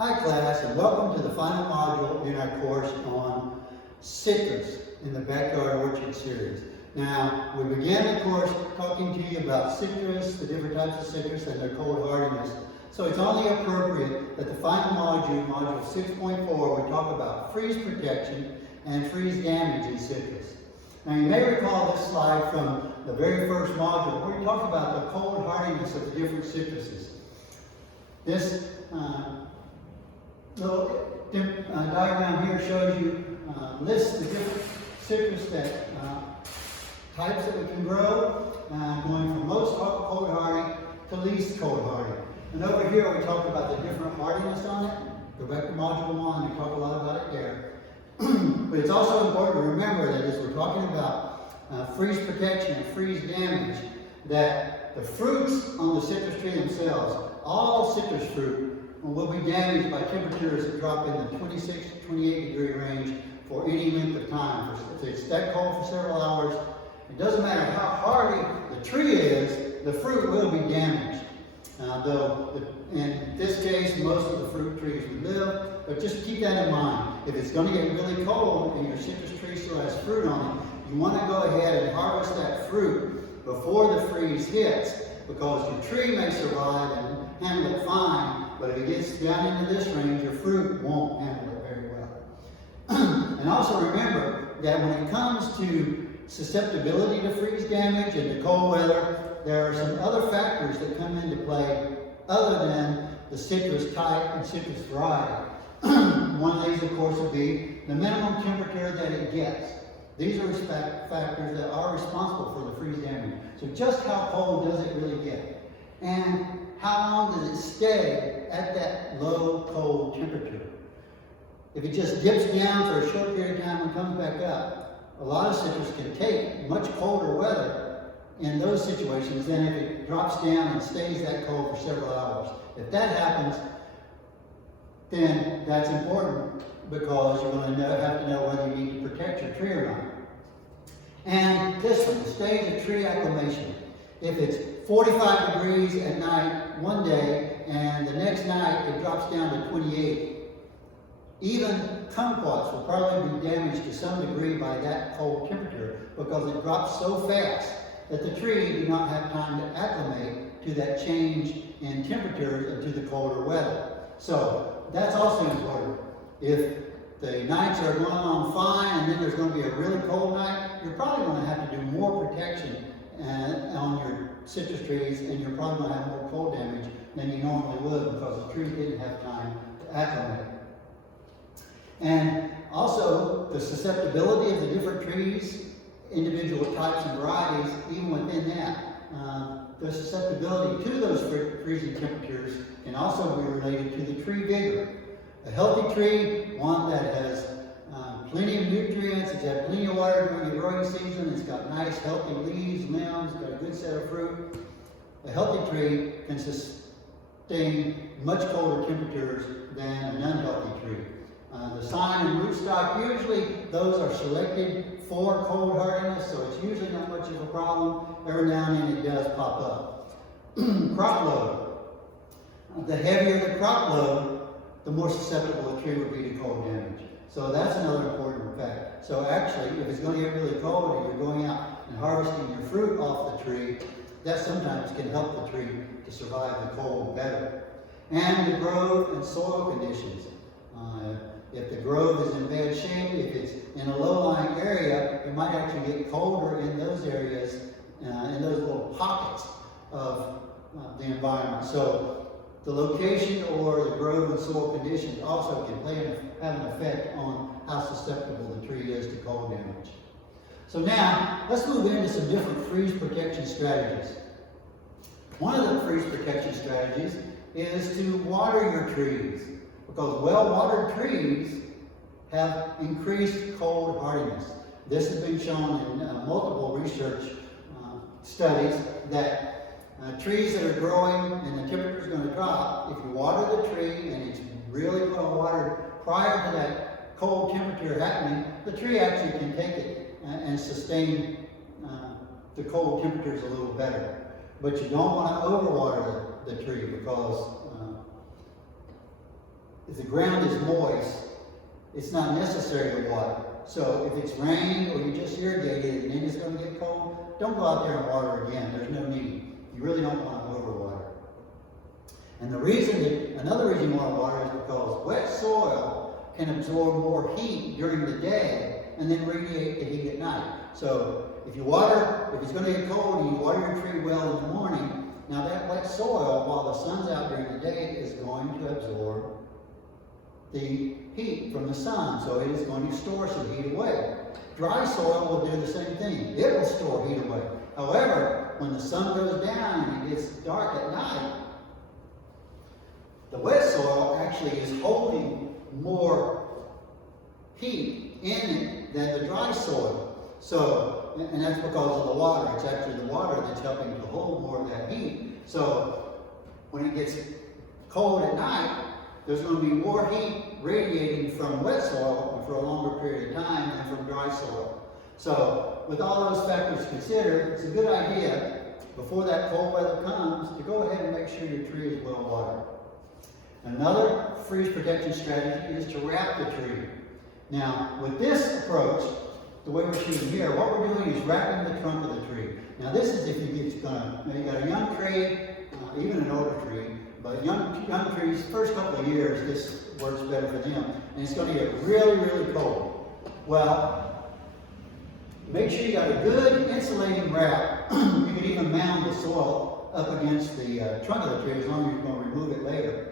Hi class, and welcome to the final module in our course on citrus in the Backyard Orchard series. Now, we began the course talking to you about citrus, the different types of citrus and their cold hardiness. So it's only appropriate that the final module, module 6.4, we talk about freeze protection and freeze damage in citrus. Now you may recall this slide from the very first module where we talked about the cold hardiness of the different citruses. This little diagram here shows you, lists the different citrus types that we can grow, going from most cold hardy to least cold hardy. And over here we talk about the different hardiness on it. Go back to module 1, we talk a lot about it there. But it's also important to remember that as we're talking about freeze protection and freeze damage, that the fruits on the citrus tree themselves, all citrus fruit, will be damaged by temperatures that drop in the 26 to 28 degree range for any length of time. If it's that cold for several hours, it doesn't matter how hardy the tree is, the fruit will be damaged. Though in this case, most of the fruit trees will live, but just keep that in mind. If it's going to get really cold and your citrus tree still has fruit on it, you want to go ahead and harvest that fruit before the freeze hits, because your tree may survive and handle it fine, but if it gets down into this range, your fruit won't handle it very well. And also remember that when it comes to susceptibility to freeze damage and to cold weather, there are some other factors that come into play other than the citrus type and citrus variety. One of these, of course, would be the minimum temperature that it gets. These are factors that are responsible for the freeze damage. So just how cold does it really get? And how long does it stay at that low cold temperature? If it just dips down for a short period of time and comes back up, a lot of citrus can take much colder weather in those situations than if it drops down and stays that cold for several hours. If that happens, then that's important because you're going to have to know whether you need to protect your tree or not. And this one, the stage of tree acclimation. If it's 45 degrees at night one day and the next night it drops down to 28, even kumquats will probably be damaged to some degree by that cold temperature because it drops so fast that the tree did not have time to acclimate to that change in temperatures and to the colder weather. So that's also important. If the nights are going on fine and then there's going to be a really cold night, you're probably going to have to do more protection on your citrus trees, and you're probably going to have more cold damage than you normally would because the tree didn't have time to acclimate. And also the susceptibility of the different trees, individual types and varieties, even within that, the susceptibility to those freezing temperatures can also be related to the tree vigor. A healthy tree, one that has plenty of nutrients, it's had plenty of water during the growing season, it's got nice healthy leaves, limbs, got a good set of fruit. A healthy tree can sustain much colder temperatures than an unhealthy tree. The sign and rootstock, usually those are selected for cold hardiness, so it's usually not much of a problem. Every now and then it does pop up. Crop load. The heavier the crop load, the more susceptible the tree would be to cold damage. So that's another important fact. So actually, if it's going to get really cold and you're going out and harvesting your fruit off the tree, that sometimes can help the tree to survive the cold better. And the growth and soil conditions. If the growth is in bad shape, if it's in a low-lying area, it might actually get colder in those areas, in those little pockets of the environment. So the location or the growth and soil conditions also can have an effect on how susceptible the tree is to cold damage. So now, let's move into some different freeze protection strategies. One of the freeze protection strategies is to water your trees, because well-watered trees have increased cold hardiness. This has been shown in multiple research studies that trees that are growing and the temperature is going to drop, if you water the tree and it's really well watered prior to that cold temperature happening, the tree actually can take it and sustain the cold temperatures a little better. But you don't want to overwater the tree because if the ground is moist, it's not necessary to water. So if it's rained or you just irrigated and then it's going to get cold, don't go out there and water again. There's no need. You really don't want to overwater. And another reason you want to water is because wet soil can absorb more heat during the day and then radiate the heat at night. So if it's going to get cold and you water your tree well in the morning, now that wet soil, while the sun's out during the day, is going to absorb the heat from the sun, so it is going to store some heat away. Dry soil will do the same thing. It will store heat away. However, when the sun goes down and it gets dark at night, the wet soil actually is holding more heat in it than the dry soil. So, and that's because of the water. It's actually the water that's helping to hold more of that heat. So, when it gets cold at night, there's going to be more heat radiating from wet soil for a longer period of time than from dry soil. So, with all those factors considered, it's a good idea, before that cold weather comes, to go ahead and make sure your tree is well watered. Another freeze protection strategy is to wrap the tree. Now, with this approach, the way we're shooting here, what we're doing is wrapping the trunk of the tree. Now, this is if you got a young tree, even an older tree, but young trees, first couple of years, this works better for them. And it's going to get really, really cold. Well, make sure you got a good insulating wrap. You can even mound the soil up against the trunk of the tree as long as you're going to remove it later.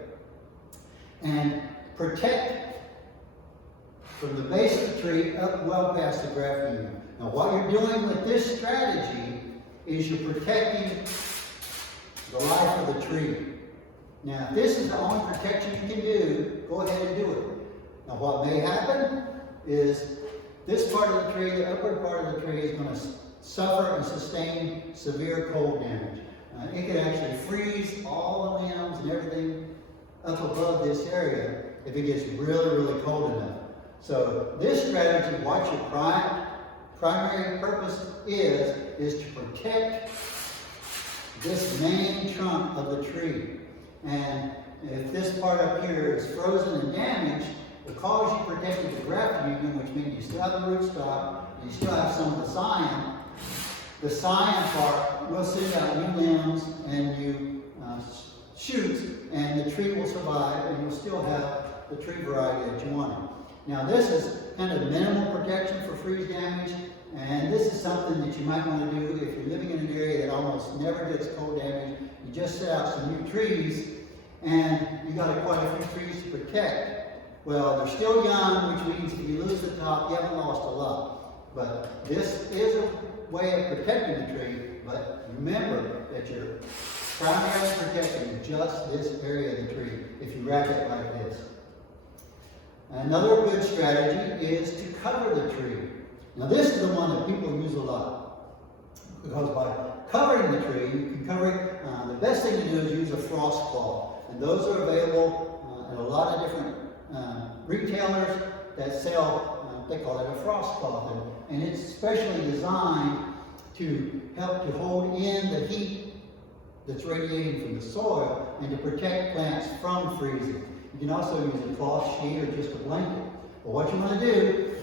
And protect from the base of the tree up well past the grafting unit. Now, what you're doing with this strategy is you're protecting the life of the tree. Now, if this is the only protection you can do, go ahead and do it. Now, what may happen is this part of the tree, the upper part of the tree, is going to suffer and sustain severe cold damage. It could actually freeze all the limbs and everything up above this area if it gets really, really cold enough. So this strategy, what your primary purpose is to protect this main trunk of the tree. And if this part up here is frozen and damaged, because you protected the grafting union, which means you still have the rootstock, and you still have some of the scion part will send out new limbs and new shoots, and the tree will survive, and you'll still have the tree variety that you wanted. Now, this is kind of minimal protection for freeze damage, and this is something that you might want to do if you're living in an area that almost never gets cold damage. You just set out some new trees, and you got quite a few trees to protect. Well, they're still young, which means if you lose the top, you haven't lost a lot. But this is a way of protecting the tree, but remember that you're primarily protecting just this area of the tree if you wrap it like this. Another good strategy is to cover the tree. Now, this is the one that people use a lot, because by covering the tree, you can cover it. The best thing to do is use a frost cloth, and those are available at a lot of different retailers that sell, they call it a frost cloth, and it's specially designed to help to hold in the heat that's radiating from the soil and to protect plants from freezing. You can also use a cloth sheet or just a blanket. But what you want to do,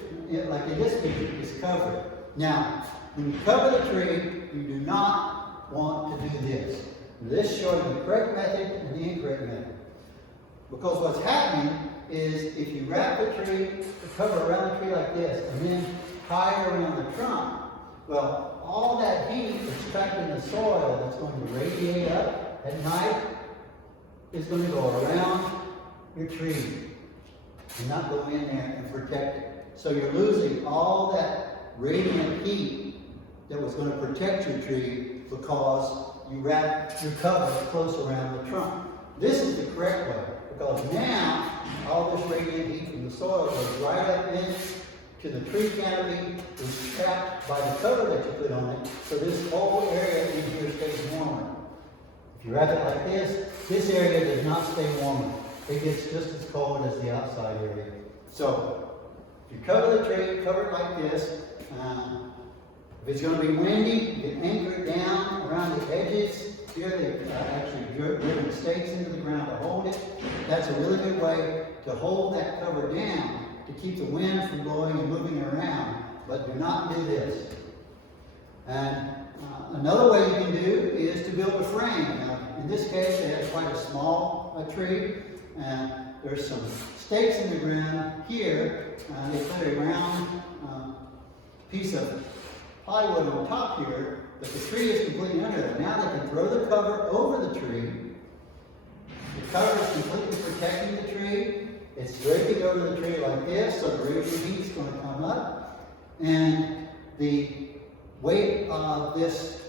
like in this picture, is cover it. Now, when you cover the tree, you do not want to do this. This shows the correct method and the incorrect method. Because what's happening is if you wrap the tree, the cover around the tree like this, and then tie it around the trunk, well, all that heat that's trapped in the soil that's going to radiate up at night is going to go around your tree and not go in there and protect it. So you're losing all that radiant heat that was going to protect your tree because you wrap your cover close around the trunk. This is the correct way, because now all this radiant heat from the soil goes right up into the tree canopy, is trapped by the cover that you put on it, so this whole area in here stays warmer. If you wrap it like this area does not stay warmer. It gets just as cold as the outside area. So, if you cover the tree, cover it like this. If it's going to be windy, you can anchor it down around the edges Here they've actually driven stakes into the ground to hold it. That's a really good way to hold that cover down to keep the wind from blowing and moving it around. But do not do this. And another way you can do is to build a frame. Now, in this case, they have quite a small tree, and there's some stakes in the ground here. They put a round piece of plywood on top here, but the tree is completely under them. Now they can throw the cover over the tree. The cover is completely protecting the tree. It's draping over the tree like this, so the radiant heat is going to come up. And the weight of this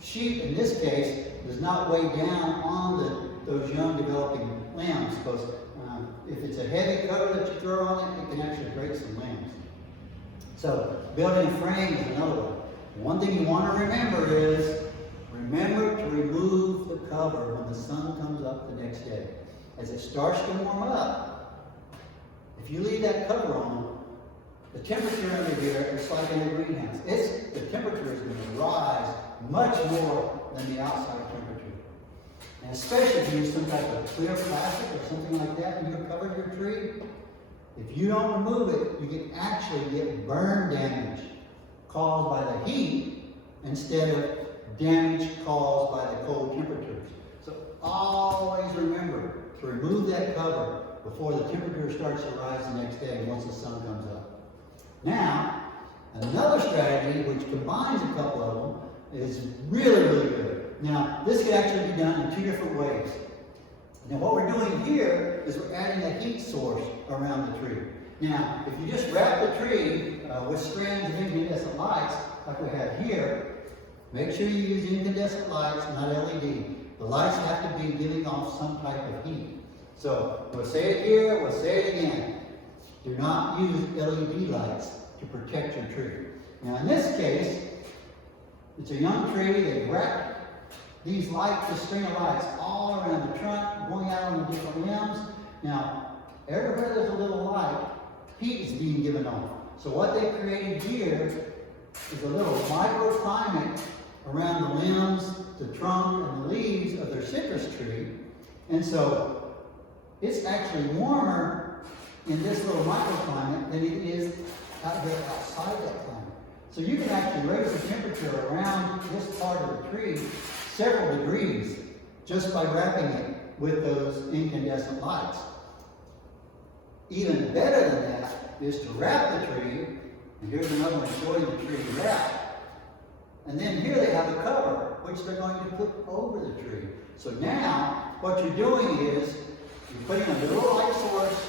sheet, in this case, does not weigh down on those young developing limbs, because if it's a heavy cover that you throw on it, it can actually break some limbs. So building a frame is another one. One thing you want to remember is, remember to remove the cover when the sun comes up the next day. As it starts to warm up, if you leave that cover on, the temperature under here is like in a greenhouse. The temperature is going to rise much more than the outside temperature. And especially if you use some type of clear plastic or something like that and you're covering your tree, if you don't remove it, you can actually get burn damage caused by the heat instead of damage caused by the cold temperatures. So always remember to remove that cover before the temperature starts to rise the next day once the sun comes up. Now, another strategy which combines a couple of them is really, really good. Now, this can actually be done in two different ways. Now, what we're doing here is we're adding a heat source around the tree. Now, if you just wrap the tree with strands of incandescent lights, like we have here, make sure you use incandescent lights, not LED. The lights have to be giving off some type of heat. So, we'll say it here, we'll say it again. Do not use LED lights to protect your tree. Now, in this case, it's a young tree. They've wrapped these lights, this string of lights, all around the trunk, going out on the different limbs. Now, everywhere there's a little light, heat is being given off. So what they created here is a little microclimate around the limbs, the trunk, and the leaves of their citrus tree. And so it's actually warmer in this little microclimate than it is out there outside that climate. So you can actually raise the temperature around this part of the tree several degrees just by wrapping it with those incandescent lights. Even better than that is to wrap the tree, and here's another one showing the tree wrapped. And then here they have a cover, which they're going to put over the tree. So now, what you're doing is, you're putting a little light source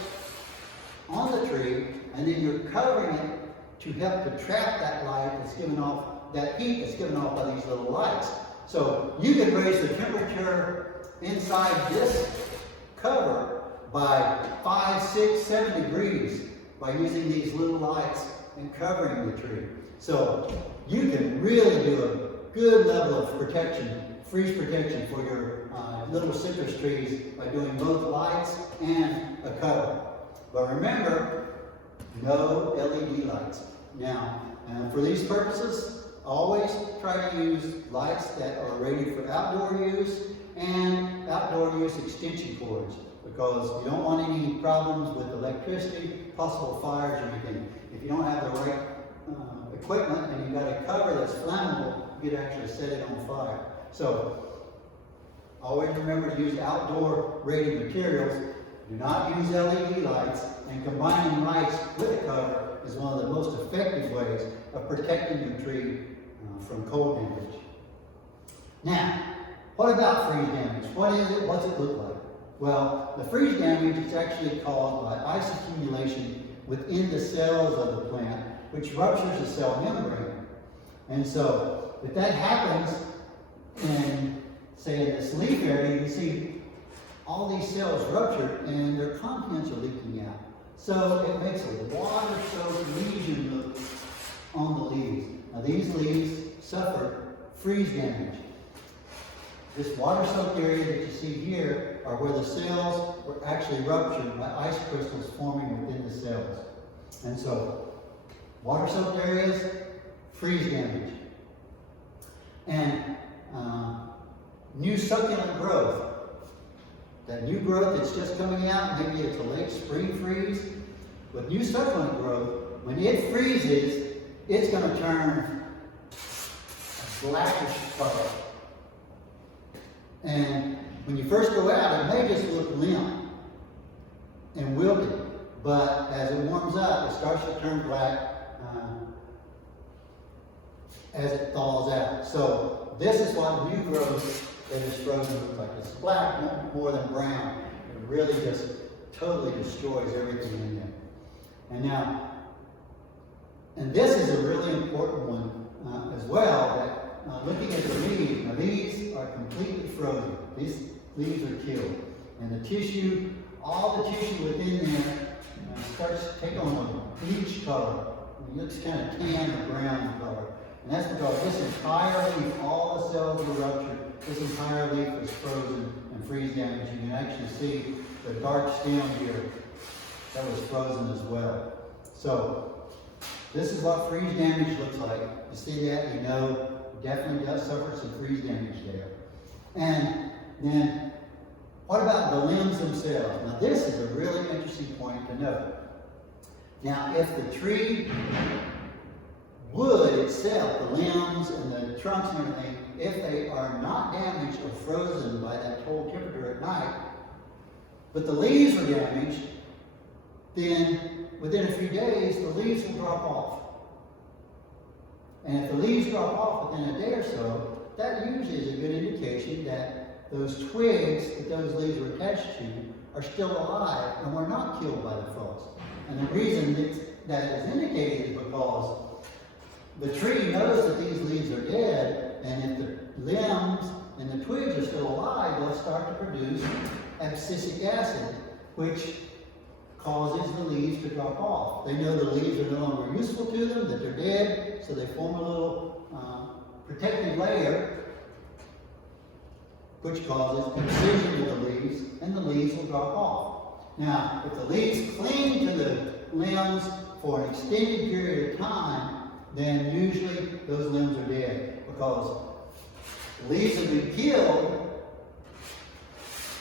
on the tree, and then you're covering it to help to trap that light that's given off, that heat that's given off by these little lights. So you can raise the temperature inside this cover by 5, 6, 7 degrees by using these little lights and covering the tree. So you can really do a good level of protection, freeze protection for your little citrus trees by doing both lights and a cover. But remember, no LED lights. Now, for these purposes, always try to use lights that are rated for outdoor use and outdoor use extension cords, because you don't want any problems with electricity, possible fires or anything. If you don't have the right equipment and you've got a cover that's flammable, you could actually set it on fire. So always remember to use outdoor rated materials. Do not use LED lights, and combining lights with a cover is one of the most effective ways of protecting your tree from cold damage. Now, what about freeze damage? What is it? What's it look like? Well, the freeze damage is actually caused by ice accumulation within the cells of the plant, which ruptures the cell membrane. And so, if that happens in, say, in this leaf area, you can see all these cells ruptured and their contents are leaking out. So it makes a water-soaked lesion look on the leaves. Now these leaves suffer freeze damage. This water-soaked area that you see here are where the cells were actually ruptured by ice crystals forming within the cells. And so, water-soaked areas, freeze damage. And new succulent growth. That new growth that's just coming out, maybe it's a late spring freeze. With new succulent growth, when it freezes, it's going to turn a blackish color. And when you first go out, it may just look limp and wilted. But as it warms up, it starts to turn black as it thaws out. So this is what new growth that is frozen looks like. It's black more than brown. It really just totally destroys everything in there. And this is a really important one as well, that looking at the leaves, now these are completely frozen. These leaves are killed. And the tissue, all the tissue within there starts to take on a bleach color. It looks kind of tan or brown in color. And that's because this entire leaf, all the cells were ruptured. This entire leaf was frozen and freeze damaged. You can actually see the dark stem here that was frozen as well. So this is what freeze damage looks like. You see that, you know, definitely does suffer some freeze damage there. And then what about the limbs themselves? Now this is a really interesting point to note. Now if the tree wood itself, the limbs and the trunks and everything, if they are not damaged or frozen by that cold temperature at night, but the leaves are damaged, then within a few days, the leaves will drop off. And if the leaves drop off within a day or so, that usually is a good indication that those twigs that those leaves are attached to are still alive and were not killed by the frost. And the reason that is indicated is because the tree knows that these leaves are dead, and if the limbs and the twigs are still alive, they'll start to produce abscisic acid, which causes the leaves to drop off. They know the leaves are no longer useful to them, that they're dead, so they form a little protective layer, which causes excision of the leaves, and the leaves will drop off. Now, if the leaves cling to the limbs for an extended period of time, then usually those limbs are dead, because the leaves have been killed,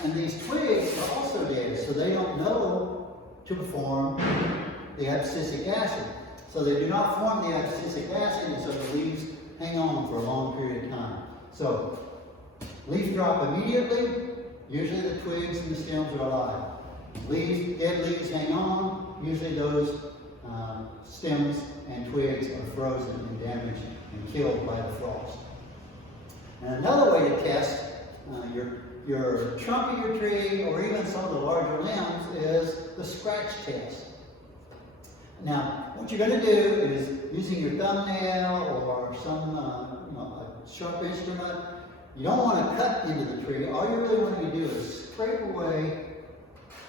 and these twigs are also dead, so they don't know to form the abscisic acid. So they do not form the abscisic acid, and so the leaves hang on for a long period of time. So leaf drop immediately, usually the twigs and the stems are alive. Dead leaves hang on, usually those stems and twigs are frozen and damaged and killed by the frost. And another way to test your trunk of your tree, or even some of the larger limbs, is the scratch test. Now, what you're going to do is, using your thumbnail or some a sharp instrument, you don't want to cut into the tree. All you really want to do is scrape away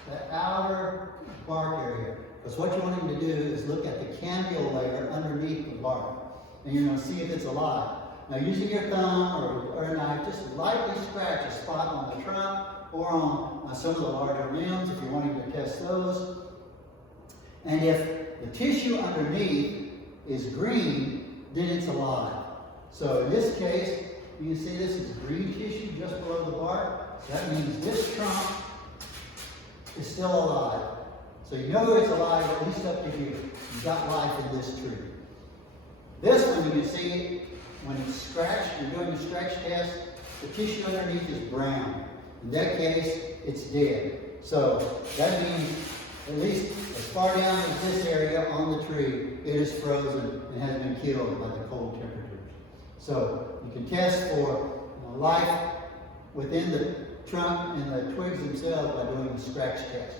the outer bark area. Because what you're wanting to do is look at the cambial layer underneath the bark. And you're going to see if it's alive. Now, using your thumb or a knife, just lightly scratch a spot on the trunk or on some of the larger limbs if you're wanting to test those. And if the tissue underneath is green, then it's alive. So in this case, you can see this is green tissue just below the bark. So that means this trunk is still alive. So you know it's alive at least up to here. You've got life in this tree. This one, you can see it when it's scratched. You're doing the scratch test. The tissue underneath is brown. In that case, it's dead. So that means at least as far down as this area on the tree, it is frozen and has been killed by the cold temperatures. So you can test for life within the trunk and the twigs themselves by doing the scratch test.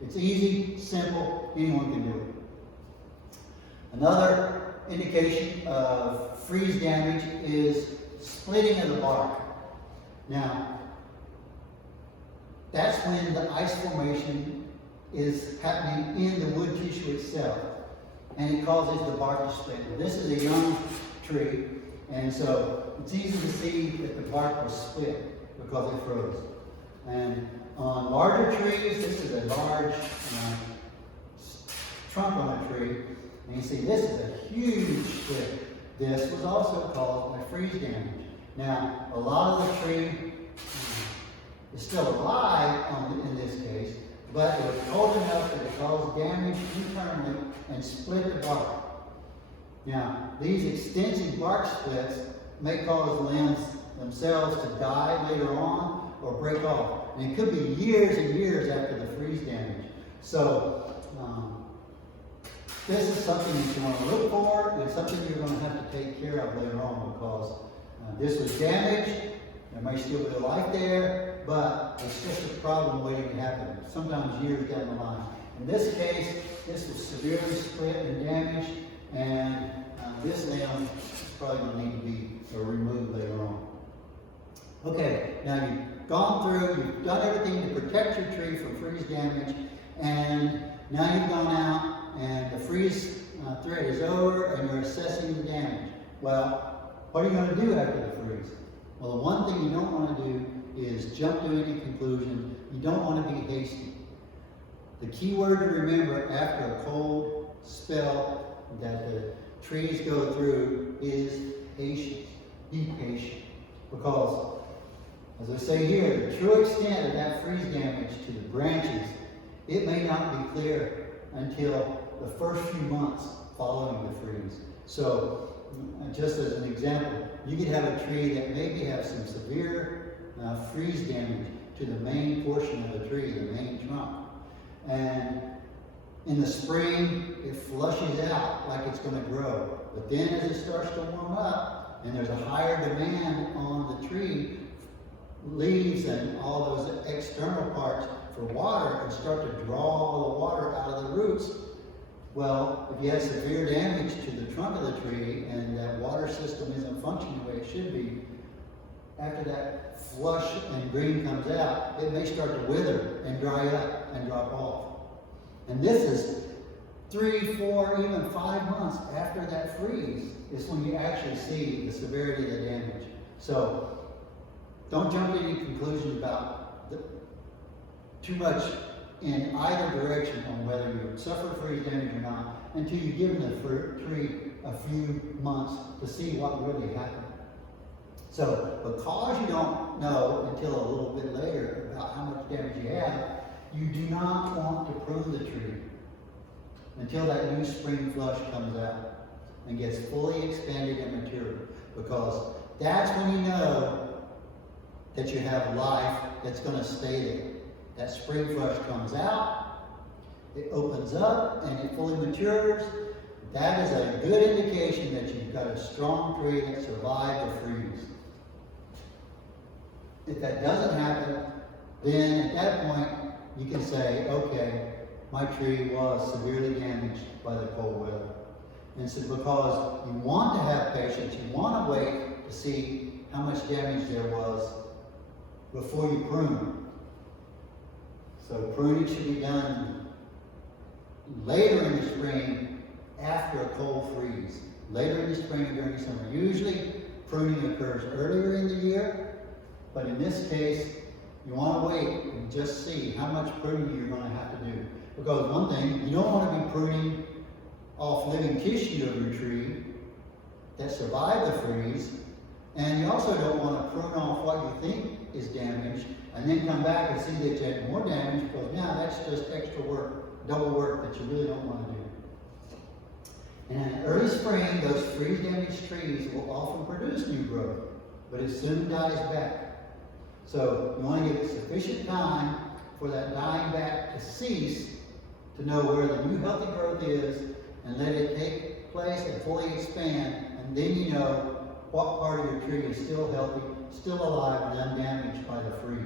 It's easy, simple, anyone can do it. Another indication of freeze damage is splitting of the bark. Now, that's when the ice formation is happening in the wood tissue itself, and it causes the bark to split. This is a young tree, and so it's easy to see that the bark was split because it froze. And on larger trees, this is a large trunk on a tree, and you see this is a huge split. This was also caused by freeze damage. Now, a lot of the tree is still alive in this case, but it was cold enough that it caused damage internally and split the bark. Now, these extensive bark splits may cause limbs themselves to die later on or break off. And it could be years and years after the freeze damage. So, this is something that you want to look for, and something you're going to have to take care of later on, because this was damaged. There may still be life there, but it's just a problem waiting to happen, sometimes years down the line. In this case, this was severely split and damaged, and this limb is probably going to need to be removed later on. Okay, now you've gone through, you've done everything to protect your tree from freeze damage, and now you've gone out and the freeze threat is over and you're assessing the damage. Well, what are you going to do after the freeze? Well, the one thing you don't want to do is jump to any conclusion. You don't want to be hasty. The key word to remember after a cold spell that the trees go through is patience. Be patient. Because, as I say here, the true extent of that freeze damage to the branches, it may not be clear until the first few months following the freeze. So, just as an example, you could have a tree that maybe has some severe freeze damage to the main portion of the tree, the main trunk. And in the spring, it flushes out like it's going to grow. But then as it starts to warm up, and there's a higher demand on the tree, leaves and all those external parts for water, and start to draw all the water out of the roots. Well, if you have severe damage to the trunk of the tree and that water system isn't functioning the way it should be, after that flush and green comes out, it may start to wither and dry up and drop off. And this is 3, 4, even 5 months after that freeze is when you actually see the severity of the damage. So don't jump to any conclusions about too much in either direction on whether you suffer freeze damage or not until you give the tree a few months to see what really happened. So because you don't know until a little bit later about how much damage you have, you do not want to prune the tree until that new spring flush comes out and gets fully expanded and mature, because that's when you know that you have life that's going to stay there. That spring flush comes out, it opens up, and it fully matures. That is a good indication that you've got a strong tree that survived the freeze. If that doesn't happen, then at that point you can say, okay, my tree was severely damaged by the cold weather. And so because you want to have patience, you want to wait to see how much damage there was before you prune. So pruning should be done later in the spring after a cold freeze. Later in the spring and during the summer. Usually pruning occurs earlier in the year, but in this case, you want to wait and just see how much pruning you're going to have to do. Because one thing, you don't want to be pruning off living tissue of your tree that survived the freeze, and you also don't want to prune off what you think is damaged and then come back and see that you had more damage, because now that's just extra work, double work that you really don't want to do. And in early spring, those freeze damaged trees will often produce new growth, but it soon dies back. So you want to give it sufficient time for that dying back to cease, to know where the new healthy growth is, and let it take place and fully expand, and then you know what part of your tree is still healthy, still alive, and undamaged by the freeze.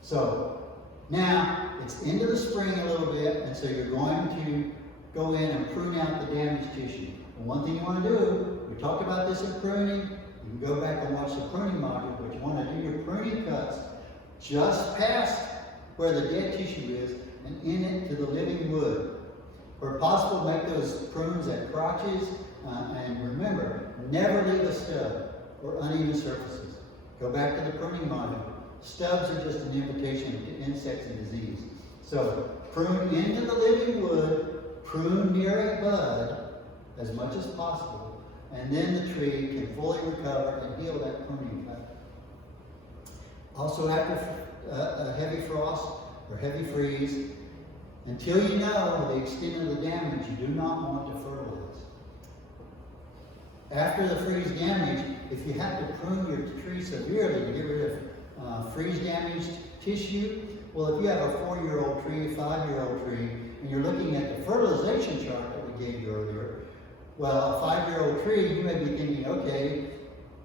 So now it's into the spring a little bit, and so you're going to go in and prune out the damaged tissue. And one thing you want to do, we talked about this in pruning. You can go back and watch the pruning module, but you want to do your pruning cuts just past where the dead tissue is and in it to the living wood. Where possible, make those prunes at crotches, and remember, never leave a stub or uneven surfaces. Go back to the pruning module. Stubs are just an invitation to insects and disease. So prune into the living wood, prune near a bud as much as possible, and then the tree can fully recover and heal that pruning cut. Also after a heavy frost or heavy freeze, until you know the extent of the damage, you do not want to fertilize. After the freeze damage, if you have to prune your tree severely to get rid of freeze damaged tissue, well, if you have a 4-year-old tree, a 5-year-old tree, and you're looking at the fertilization chart that we gave you earlier, well, a 5-year-old tree, you may be thinking, okay,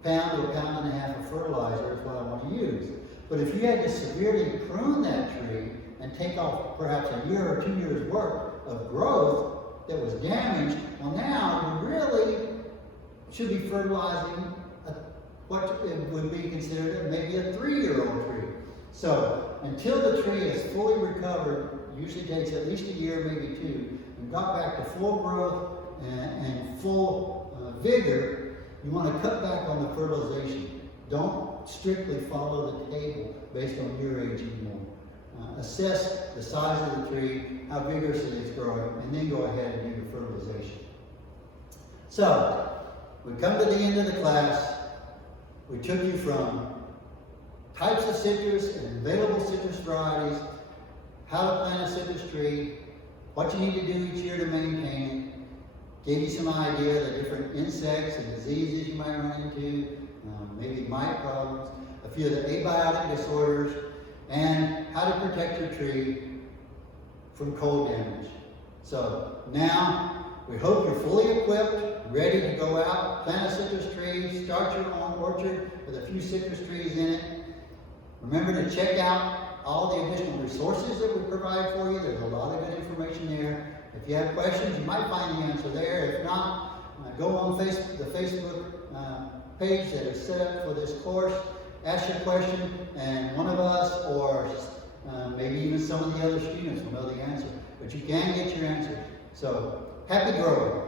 pound or pound and a half of fertilizer is what I want to use. But if you had to severely prune that tree and take off perhaps a year or 2 years' worth of growth that was damaged, well, now you really should be fertilizing what would be considered maybe a 3-year-old tree. So until the tree is fully recovered, usually takes at least a year, maybe 2, and got back to full growth and full vigor, you want to cut back on the fertilization. Don't strictly follow the table based on your age anymore. Assess the size of the tree, how vigorously it's growing, and then go ahead and do the fertilization. So, we come to the end of the class. We took you from types of citrus and available citrus varieties, how to plant a citrus tree, what you need to do each year to maintain it, gave you some idea of the different insects and diseases you might run into, maybe mite problems, a few of the abiotic disorders, and how to protect your tree from cold damage. So now we hope you're fully equipped, ready to go out, plant a citrus tree, start your own orchard with a few citrus trees in it. Remember to check out all the additional resources that we provide for you. There's a lot of good information there. If you have questions, you might find the answer there. If not, go on the Facebook page that is set up for this course. Ask your question, and one of us, or maybe even some of the other students will know the answer. But you can get your answer. So, happy growing.